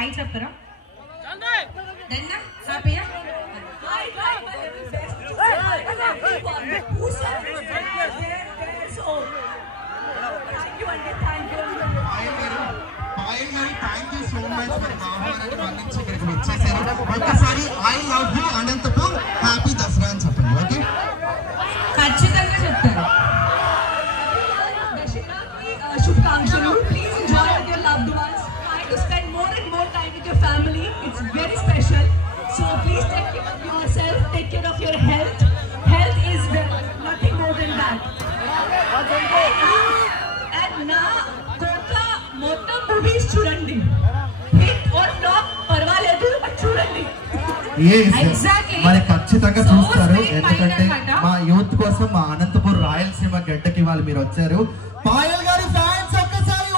Hi చెప్తారా? డన్నా హ్యాపీయా? ఒకసారి I love you Anantapur happy Dasara అని చెప్పండి. ఓకే, ఖచ్చితంగా చెప్తారు. శుభాకాంక్షలు. Please enjoy with your loved ones. Try to spend more and more time with your family. It's very special. So please take care of yourself. Take care of your health. Health is nothing more than that. And na kota మొత్తం movies చూడండి. Hit or flop పర్వాలేదు, but చూడండి. మరి ఖచ్చితంగా చూస్తారు. ఎందుకంటే మా youth కోసం మా అనంతపూర్ రాయలసీమ గడ్డకి వాళ్ళు మీరు వచ్చారు. పాయల్ గారి ఫ్యాన్స్ ఒక్కసారి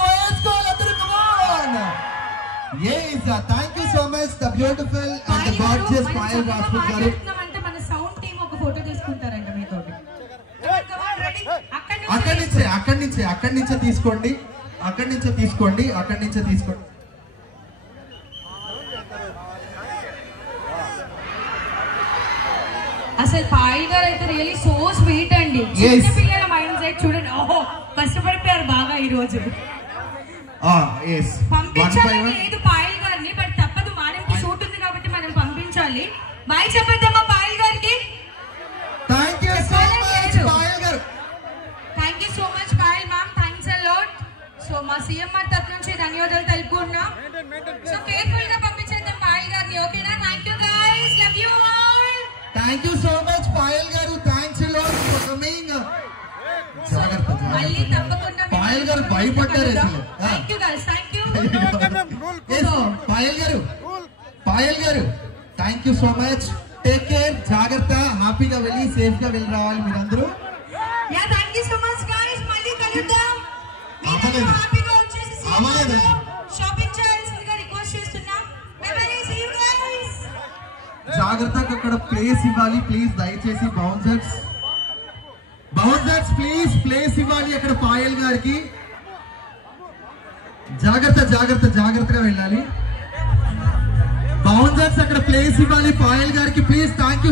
thank you so much the beautiful and the gorgeous Payal Rajput గారు. అంటే మన సౌండ్ టీమ్ ఒక ఫోటో తీసుకుంటారంట మీతోటి. అక్కడి నుంచే తీసుకోండి. అసలు పాయల్ గారు అయితే రియల్లీ సో స్వీట్ అండి. చిన్న పిల్లల మైండ్ సెట్ చూడండి. ఓహో, కష్టపడిపోయారు బాగా ఈ రోజు. పంపించాలని లేదు పాయల్ గారిని, బట్ తప్పదు, మేడంకి షూట్ ఉంది కాబట్టి మనం పంపించాలి. బాయ్ చెప్పేద్దామా పాయల్ గారికి? Thank you so much Payal garu. Thank you so much Payal ma'am, thanks a lot. So మా సీఎంఆర్ తరఫు నుంచి ధన్యవాదాలు తెలుపుకున్నా. సో కేర్ఫుల్ గా పంపించేద్దాం పాయల్ గారిని. ఓకేనా? Thank you guys, love you all. Thank you so much Payal garu, thanks a lot for coming. మళ్ళీ తప్పకుండా పాయల్ గారు భయపడ్డారు అసలు. Thank you guys, thank you. Payal garu thank you so much. Take care, జాగ్రత్త, హ్యాపీగా వెళ్ళి సేఫ్ గా వెళ్ళి రావాలి మీరందరూ. Yeah thank you so much guys, మళ్ళీ కలుద్దాం. హ్యాపీగా వచ్చేసి షాపింగ్ చేయాల్సిందిగా రిక్వెస్ట్ చేస్తున్నా. See you guys. జాగ్రత్తగా అక్కడ ప్లేస్ ఇవ్వాలి ప్లీజ్, దయచేసి బౌన్సర్స్ ప్లీజ్ ఇవ్వాలి అక్కడ పాయల్ గారికి. జాగ్రత్తగా వెళ్ళాలి. బౌన్సర్స్ అక్కడ ప్లేస్ ఇవ్వాలి పాయల్ గారికి ప్లీజ్. Thank you.